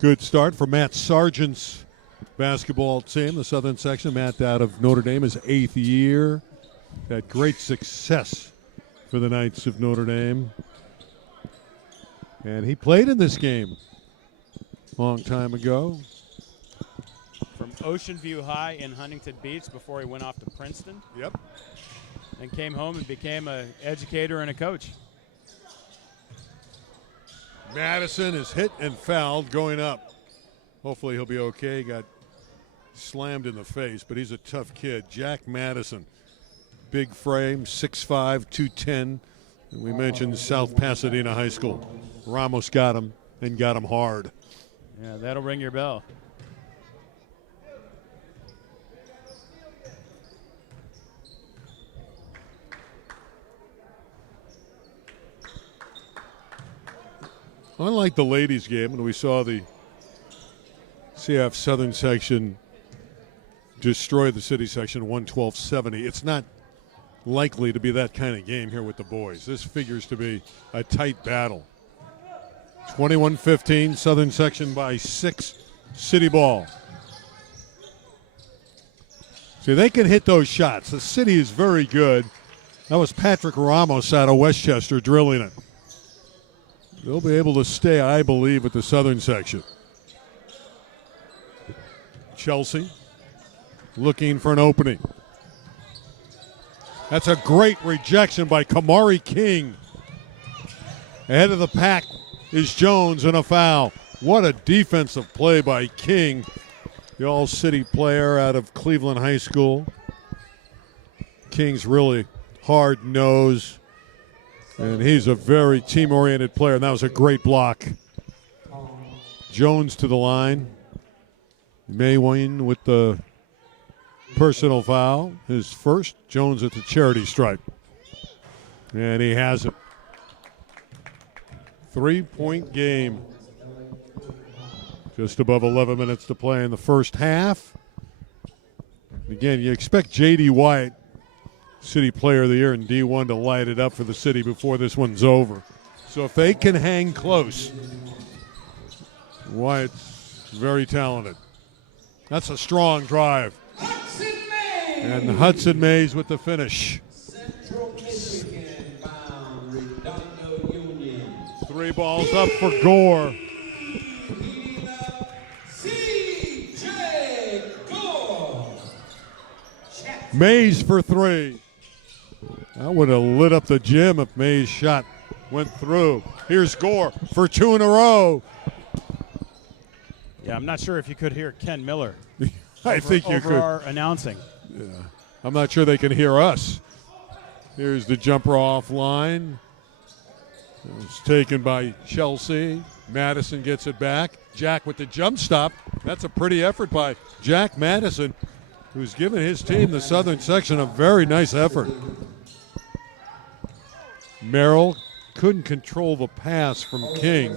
Good start for Matt Sargent's basketball team, the Southern section. Matt out of Notre Dame, his 8th year. Had great success for the Knights of Notre Dame. And he played in this game a long time ago. From Ocean View High in Huntington Beach before he went off to Princeton. Yep. Then came home and became an educator and a coach. Madison is hit and fouled going up. Hopefully he'll be okay. Got slammed in the face, but he's a tough kid. Jack Madison, big frame, 6'5", 210. And we mentioned South Pasadena High School. Ramos got him and got him hard. Yeah, that'll ring your bell. Unlike the ladies' game, when we saw the CF Southern section destroy the city section 112-70, it's not likely to be that kind of game here with the boys. This figures to be a tight battle. 21-15, Southern section by 6, city ball. See, they can hit those shots. The city is very good. That was Patrick Ramos out of Westchester drilling it. They'll be able to stay, I believe, at the Southern section. Chelsea looking for an opening. That's a great rejection by Kamari King. Ahead of the pack is Jones and a foul. What a defensive play by King, the all-city player out of Cleveland High School. King's really hard-nosed. And he's a very team-oriented player, and that was a great block. Jones to the line. Maywin with the personal foul. His first. Jones at the charity stripe. And he has it. 3-point game. Just above 11 minutes to play in the first half. Again, you expect J.D. White, City Player of the Year in D1, to light it up for the city before this one's over. So if they can hang close, White's very talented. That's a strong drive. And Hudson Mays with the finish. Three balls up for Gore. Mays for three. That would have lit up the gym if Mays' shot went through. Here's Gore for 2 in a row. Yeah, I'm not sure if you could hear Ken Miller. I think you could. Our announcing. Yeah. I'm not sure they can hear us. Here's the jumper offline. It's taken by Chelsea. Madison gets it back. Jack with the jump stop. That's a pretty effort by Jack Madison, who's given his team, the Southern section, a very nice effort. Merrill couldn't control the pass from King.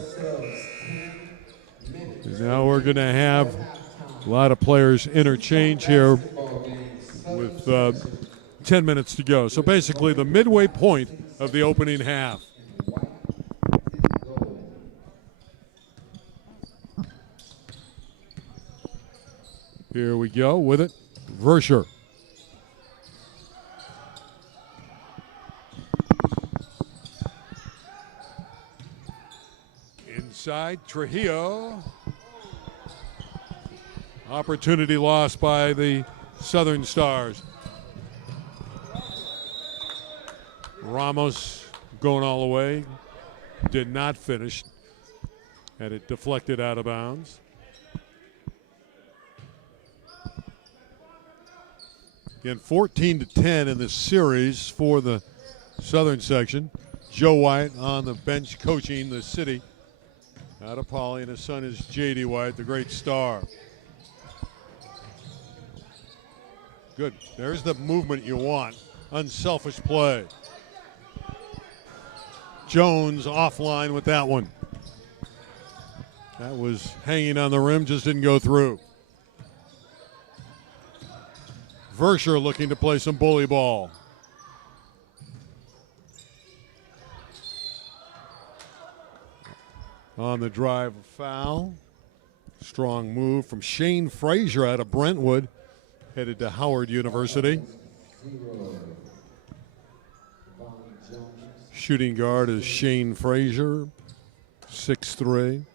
And now we're going to have a lot of players interchange here with 10 minutes to go. So basically the midway point of the opening half. Here we go with it. Versher. Inside, Trujillo. Opportunity lost by the Southern Stars. Ramos going all the way. Did not finish. Had it deflected out of bounds. Again, 14-10 in this series for the Southern section. Joe White on the bench coaching the city out of Poly, and his son is J.D. White, the great star. Good. There's the movement you want. Unselfish play. Jones offline with that one. That was hanging on the rim, just didn't go through. Versher looking to play some bully ball. On the drive, foul. Strong move from Shane Frazier out of Brentwood, headed to Howard University. Shooting guard is Shane Frazier, 6'3".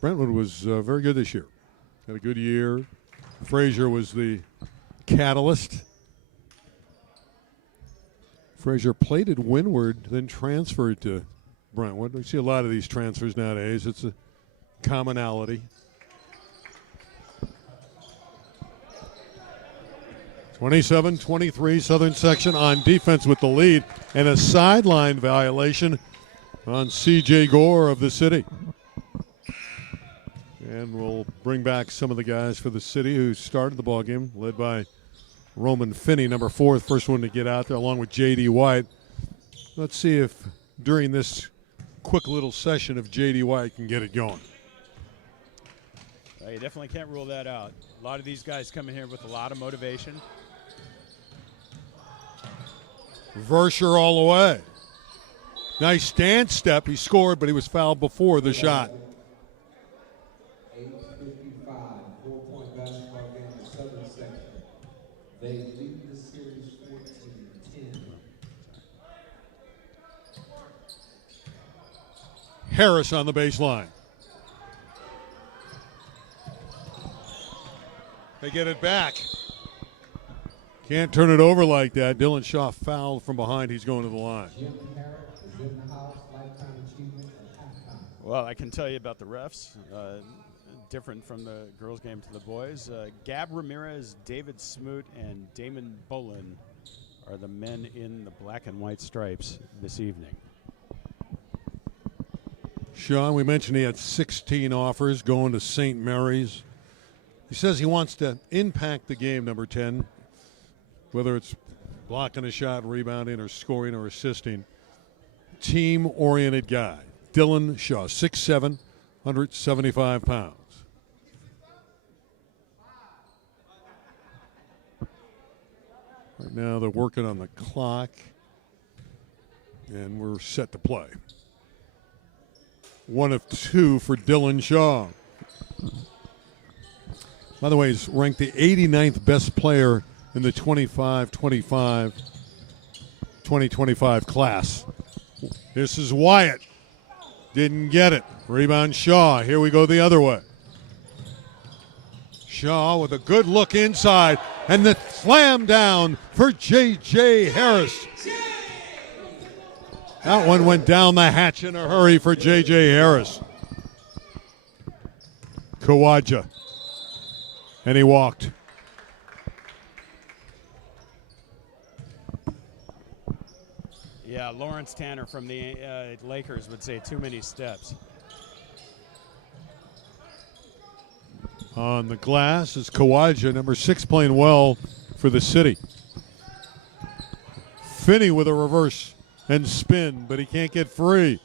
Brentwood was very good this year. Had a good year. Frazier was the catalyst. Frazier played at Windward, then transferred to Brentwood. We see a lot of these transfers nowadays. It's a commonality. 27-23, Southern Section on defense with the lead, and a sideline violation on C.J. Gore of the City. And we'll bring back some of the guys for the City who started the ballgame, led by Roman Finney, number 4, first one to get out there, along with J.D. White. Let's see if during this quick little session if J.D. White can get it going. You definitely can't rule that out. A lot of these guys come in here with a lot of motivation. Versher all the way. Nice stance step. He scored, but he was fouled before the shot. 8:55, 4-point basketball game in the Southern Section. They lead the series 14-10. Harris on the baseline. They get it back. Can't turn it over like that. Dylan Shaw fouled from behind. He's going to the line. Jim Harris is in the house, lifetime achievement at halftime. Well, I can tell you about the refs. Different from the girls' game to the boys. Gab Ramirez, David Smoot, and Damon Bolin are the men in the black and white stripes this evening. Sean, we mentioned he had 16 offers going to St. Mary's. He says he wants to impact the game, number 10, whether it's blocking a shot, rebounding, or scoring or assisting. Team-oriented guy. Dylan Shaw, 6'7", 175 pounds. Right now they're working on the clock, and we're set to play. 1 of 2 for Dylan Shaw. By the way, he's ranked the 89th best player in the 2025 class. This is Wyatt. Didn't get it. Rebound Shaw. Here we go the other way. Shaw with a good look inside, and the slam down for J.J. Harris. That one went down the hatch in a hurry for J.J. Harris. Kawaja. And he walked. Yeah, Lawrence Tanner from the Lakers would say too many steps. On the glass is Kawaja, number 6, playing well for the City. Finney with a reverse and spin, but he can't get free.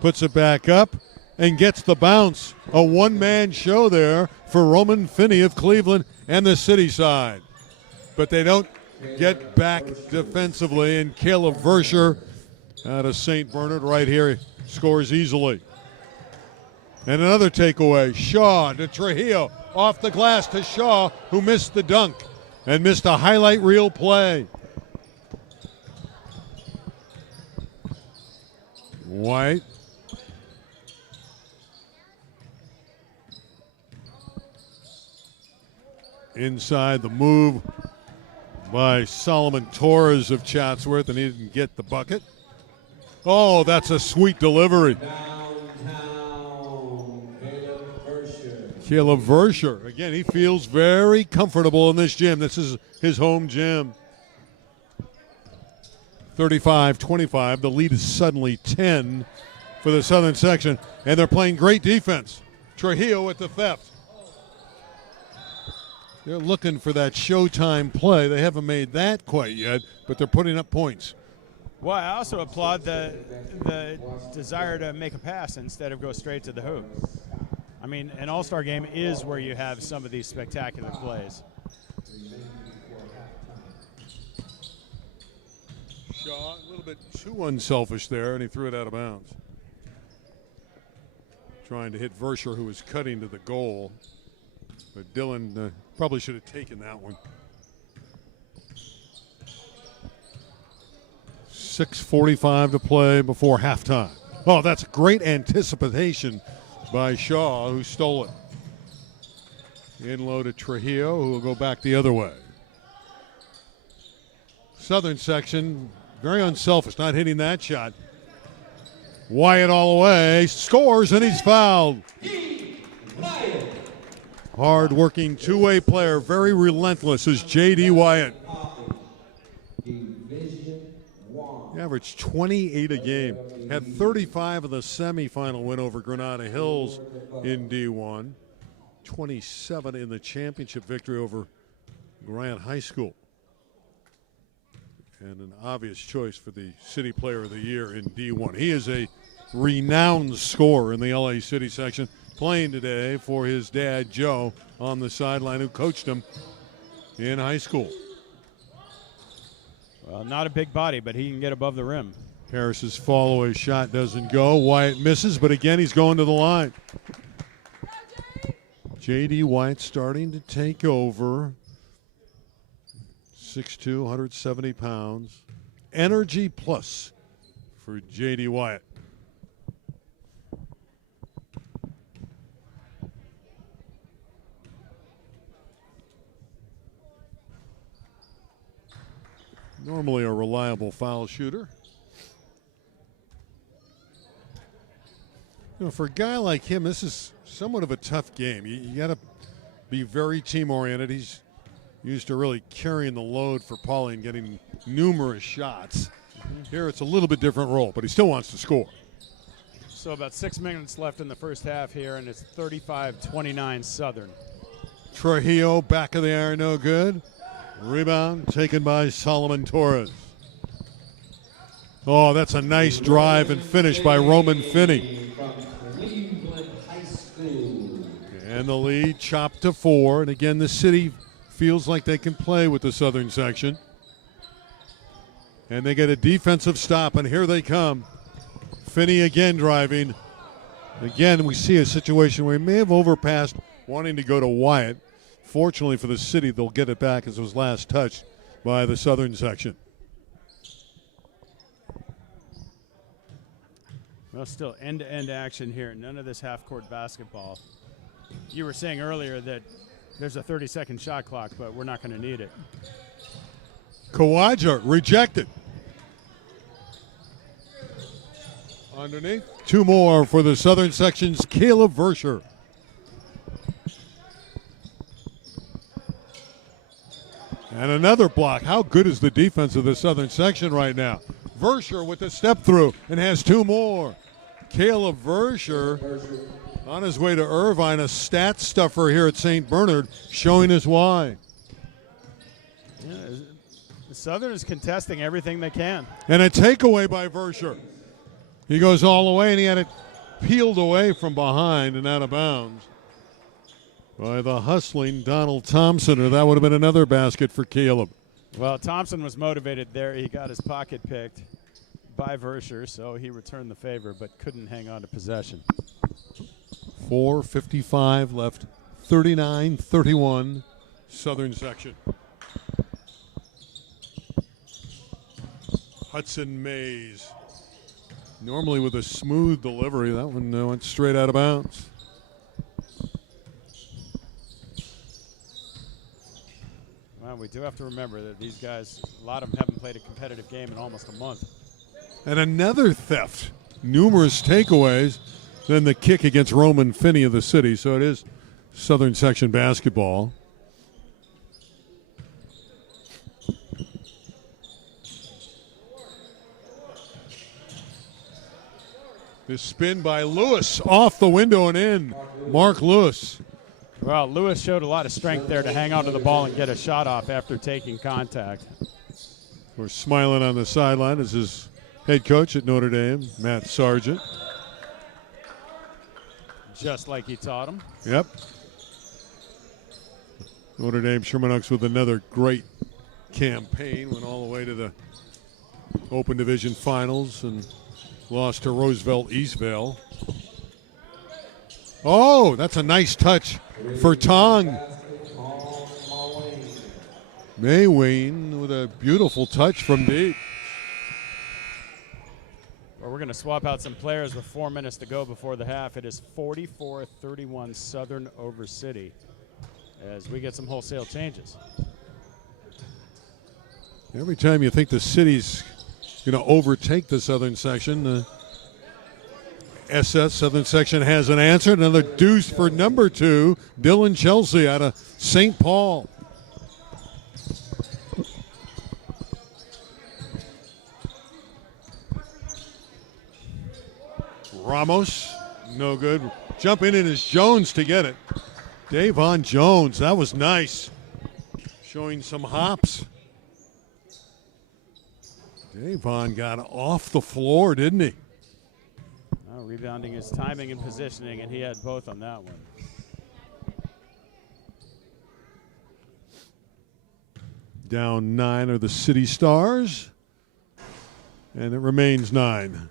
Puts it back up and gets the bounce. A one-man show there for Roman Finney of Cleveland and the City side. But they don't get back defensively, and Caleb Versher out of St. Bernard right here scores easily. And another takeaway, Shaw to Trujillo, off the glass to Shaw, who missed the dunk and missed a highlight reel play. White. Inside the move by Solomon Torres of Chatsworth, and he didn't get the bucket. Oh, that's a sweet delivery. Caleb Versher. Again, he feels very comfortable in this gym. This is his home gym. 35-25. The lead is suddenly 10 for the Southern Section, and they're playing great defense. Trujillo with the theft. They're looking for that showtime play. They haven't made that quite yet, but they're putting up points. Well, I also applaud the desire to make a pass instead of go straight to the hoop. I mean, an all-star game is where you have some of these spectacular plays. Shaw, a little bit too unselfish there, and he threw it out of bounds. trying to hit Versher, who was cutting to the goal. But Dylan probably should have taken that one. 6:45 to play before halftime. Oh, that's great anticipation by Shaw, who stole it. In low to Trujillo, who will go back the other way. Southern section, very unselfish, not hitting that shot. Wyatt all the way, scores, and he's fouled. Hard-working two-way player, very relentless is J.D. Wyatt. He averaged 28 a game. Had 35 of the semifinal win over Granada Hills in D1. 27 in the championship victory over Grant High School. And an obvious choice for the City Player of the Year in D1. He is a renowned scorer in the LA City section, playing today for his dad, Joe, on the sideline, who coached him in high school. Well, not a big body, but he can get above the rim. Harris's follow-away shot doesn't go. Wyatt misses, but again, he's going to the line. J.D. Wyatt starting to take over. 6'2", 170 pounds. Energy plus for J.D. Wyatt. Normally a reliable foul shooter. You know, for a guy like him, this is somewhat of a tough game. You got to be very team-oriented. He's used to really carrying the load for Paulie and getting numerous shots. Here it's a little bit different role, but he still wants to score. So about 6 minutes left in the first half here, and it's 35-29 Southern. Trujillo, back of the iron, no good. Rebound taken by Solomon Torres. Oh, that's a nice drive and finish by Roman Finney. And the lead chopped to 4. And again, the City feels like they can play with the Southern section. And they get a defensive stop, and here they come. Finney again driving. Again, we see a situation where he may have overpassed, wanting to go to Wyatt. Fortunately for the City, they'll get it back as it was last touched by the Southern section. Well, still end-to-end action here. None of this half-court basketball. You were saying earlier that there's a 30-second shot clock, but we're not going to need it. Kawaja rejected. Underneath. 2 more for the Southern section's Caleb Versher. And another block. How good is the defense of the Southern section right now? Versher with the step through and has 2 more. Caleb Versher on his way to Irvine, a stat stuffer here at St. Bernard, showing us why. Yeah, the Southern is contesting everything they can. And a takeaway by Versher. He goes all the way, and he had it peeled away from behind and out of bounds by the hustling Donald Thompson, or that would have been another basket for Caleb. Well, Thompson was motivated there. He got his pocket picked by Versher, so he returned the favor but couldn't hang on to possession. 4:55 left, 39-31, Southern section. Hudson Mays, normally with a smooth delivery. That one went straight out of bounds. Well, we do have to remember that these guys, a lot of them haven't played a competitive game in almost a month. And another theft. Numerous takeaways. Then the kick against Roman Finney of the City. So it is Southern section basketball. This spin by Lewis off the window and in. Mark Lewis. Well, Lewis showed a lot of strength there to hang onto the ball and get a shot off after taking contact. We're smiling on the sideline as his head coach at Notre Dame, Matt Sargent. Just like he taught him. Yep. Notre Dame Sherman Oaks with another great campaign. Went all the way to the Open Division Finals and lost to Roosevelt Eastvale. Oh, that's a nice touch for Tong. Maywayne with a beautiful touch from deep. Well, we're going to swap out some players with 4 minutes to go before the half. It is 44-31 Southern over City as we get some wholesale changes. Every time you think the City's going to overtake the Southern section, the SS Southern section has an answer. Another deuce for number 2, Dylan Chelsea out of St. Paul. Ramos, no good. Jumping in is Jones to get it. Davon Jones, that was nice. Showing some hops. Davon got off the floor, didn't he? Oh, rebounding his timing and positioning, and he had both on that one. Down 9 are the City Stars, and it remains 9.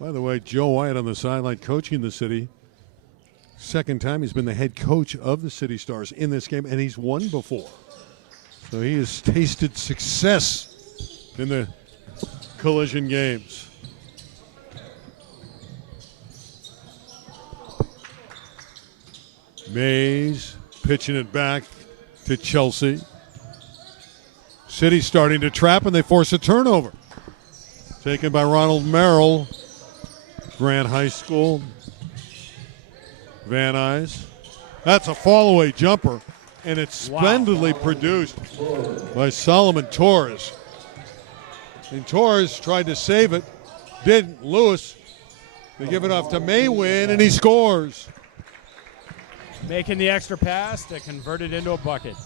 By the way, Joe Wyatt on the sideline coaching the City. Second time he's been the head coach of the City Stars in this game, and he's won before. So he has tasted success in the collision games. Mays pitching it back to Chelsea. City starting to trap, and they force a turnover. Taken by Ronald Merrill, Grant High School. Van Nuys. That's a fall-away jumper, and it's splendidly produced by Solomon Torres. And Torres tried to save it, didn't. Lewis, they give it off to Maywin, and he scores. Making the extra pass to convert it into a bucket.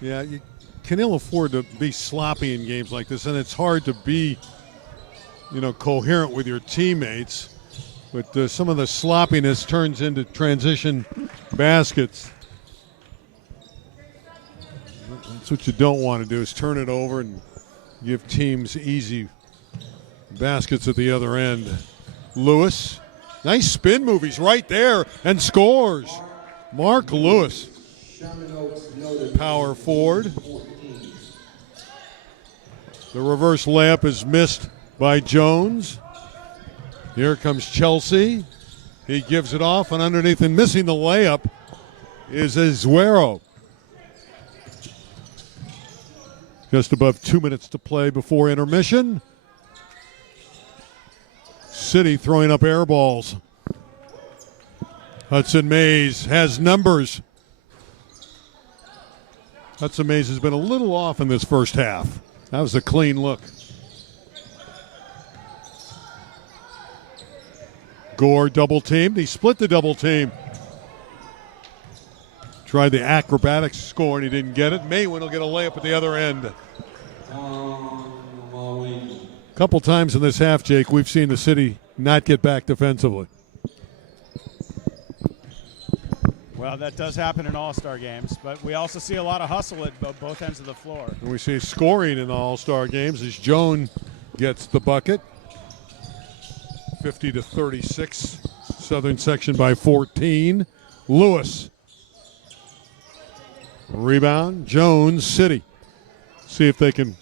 Yeah, you can ill afford to be sloppy in games like this, and it's hard to be, coherent with your teammates. But some of the sloppiness turns into transition baskets. That's what you don't want to do, is turn it over and give teams easy baskets at the other end. Lewis, nice spin move. He's right there and scores. Mark Lewis, power forward. The reverse layup is missed by Jones. Here comes Chelsea. He gives it off, and underneath and missing the layup is Azuero. Just above 2 minutes to play before intermission. City throwing up air balls. Hudson Mays has numbers. Hudson Mays has been a little off in this first half. That was a clean look. Gore double teamed. He split the double team. Tried the acrobatics score and he didn't get it. Maywin will get a layup at the other end. A couple times in this half, Jake, we've seen the City not get back defensively. Well, that does happen in all-star games, but we also see a lot of hustle at both ends of the floor. And we see scoring in the all-star games as Joan gets the bucket. 50-36, Southern section by 14. Lewis. Rebound, Jones, City. See if they can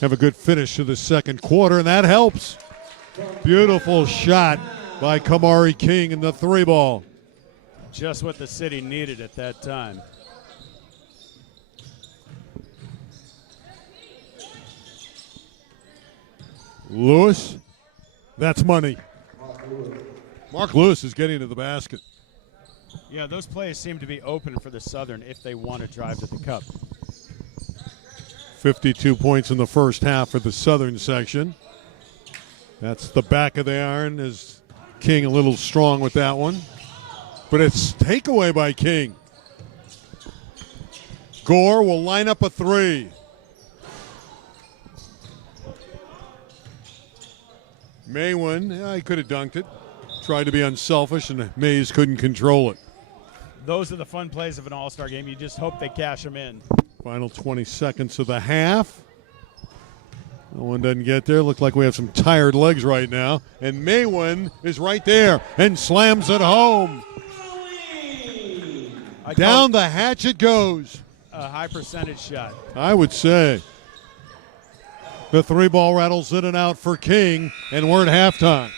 have a good finish to the second quarter, and that helps. Beautiful shot by Kamari King in the 3-ball. Just what the City needed at that time. Lewis, that's money. Mark Lewis is getting to the basket. Yeah, those plays seem to be open for the Southern if they want to drive to the cup. 52 points in the first half for the Southern section. That's the back of the iron. Is King a little strong with that one? But it's takeaway by King. Gore will line up a 3. Maywin, he could have dunked it. Tried to be unselfish, and Mays couldn't control it. Those are the fun plays of an all-star game. You just hope they cash them in. Final 20 seconds of the half. No one doesn't get there. Look like we have some tired legs right now. And Maywin is right there and slams it home. Down the hatch it goes. A high percentage shot. I would say. The 3-ball rattles in and out for King, and we're at halftime.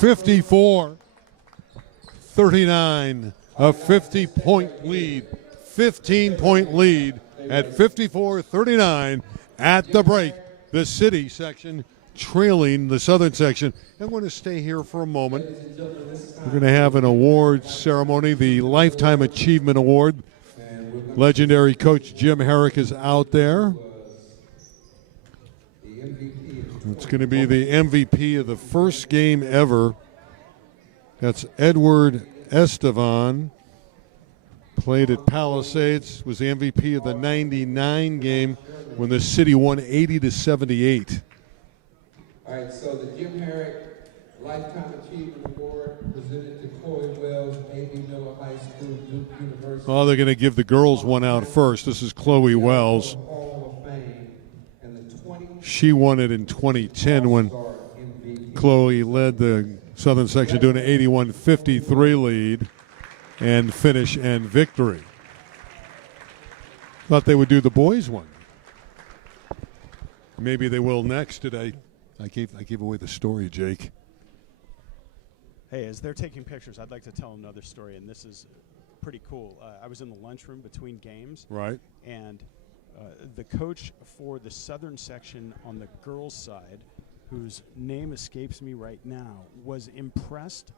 54-39, a 50-point lead, 15-point lead at 54-39 at the break. The city section trailing the southern section. I'm going to stay here for a moment. We're going to have an awards ceremony, the Lifetime Achievement Award. Legendary coach Jim Herrick is out there. It's going to be the MVP of the first game ever. That's Edward Estevan. Played at Palisades, was the MVP of the 99 game when the city won 80-78. All right, so the Jim Herrick Lifetime Achievement Award presented to Chloe Wells, A.B. Miller High School, Duke University. Oh, they're going to give the girls one out first. This is Chloe Wells. Hall of Fame, and the 20 She won it in 2010 when Chloe led the southern section doing an 81-53 lead and finish and victory. Thought they would do the boys one. Maybe they will next today. I gave away the story, Jake. Hey, as they're taking pictures, I'd like to tell another story, and this is pretty cool. I was in the lunchroom between games. Right. And the coach for the southern section on the girls' side, whose name escapes me right now, was impressed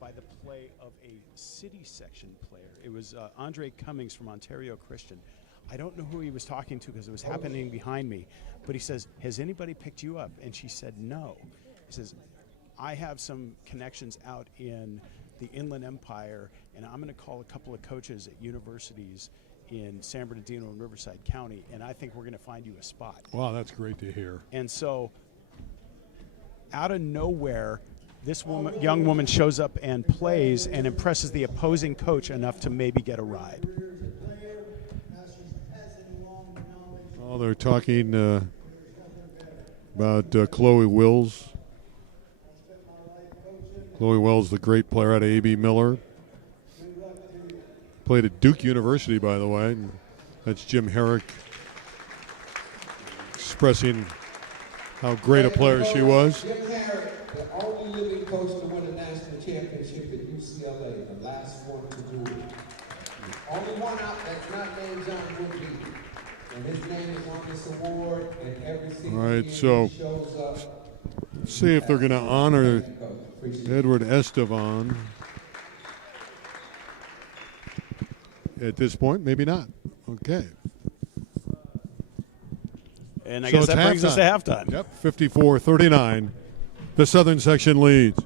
by the play of a city section player. It was Andre Cummings from Ontario Christian. I don't know who he was talking to because it was happening behind me, but he says, "Has anybody picked you up?" And she said, "No." He says, "I have some connections out in the Inland Empire, and I'm going to call a couple of coaches at universities in San Bernardino and Riverside County, and I think we're going to find you a spot." Wow, that's great to hear. And so, out of nowhere, this young woman shows up and plays and impresses the opposing coach enough to maybe get a ride. Oh, they're talking about Chloe Wills. Chloe Wells, the great player out of A.B. Miller. Played at Duke University, by the way. That's Jim Herrick expressing how great a player she was. Jim Herrick, the only living coach to win a national championship at UCLA, the last one to do it. Only one out that's not named John Woodby. And his name is on this award, and every single All right, year so he shows up. let's see if they're going to honor Edward Estevan. At this point, maybe not. Okay. And I So guess it's that brings us to halftime. halftime. Yep, 54-39. The southern section leads.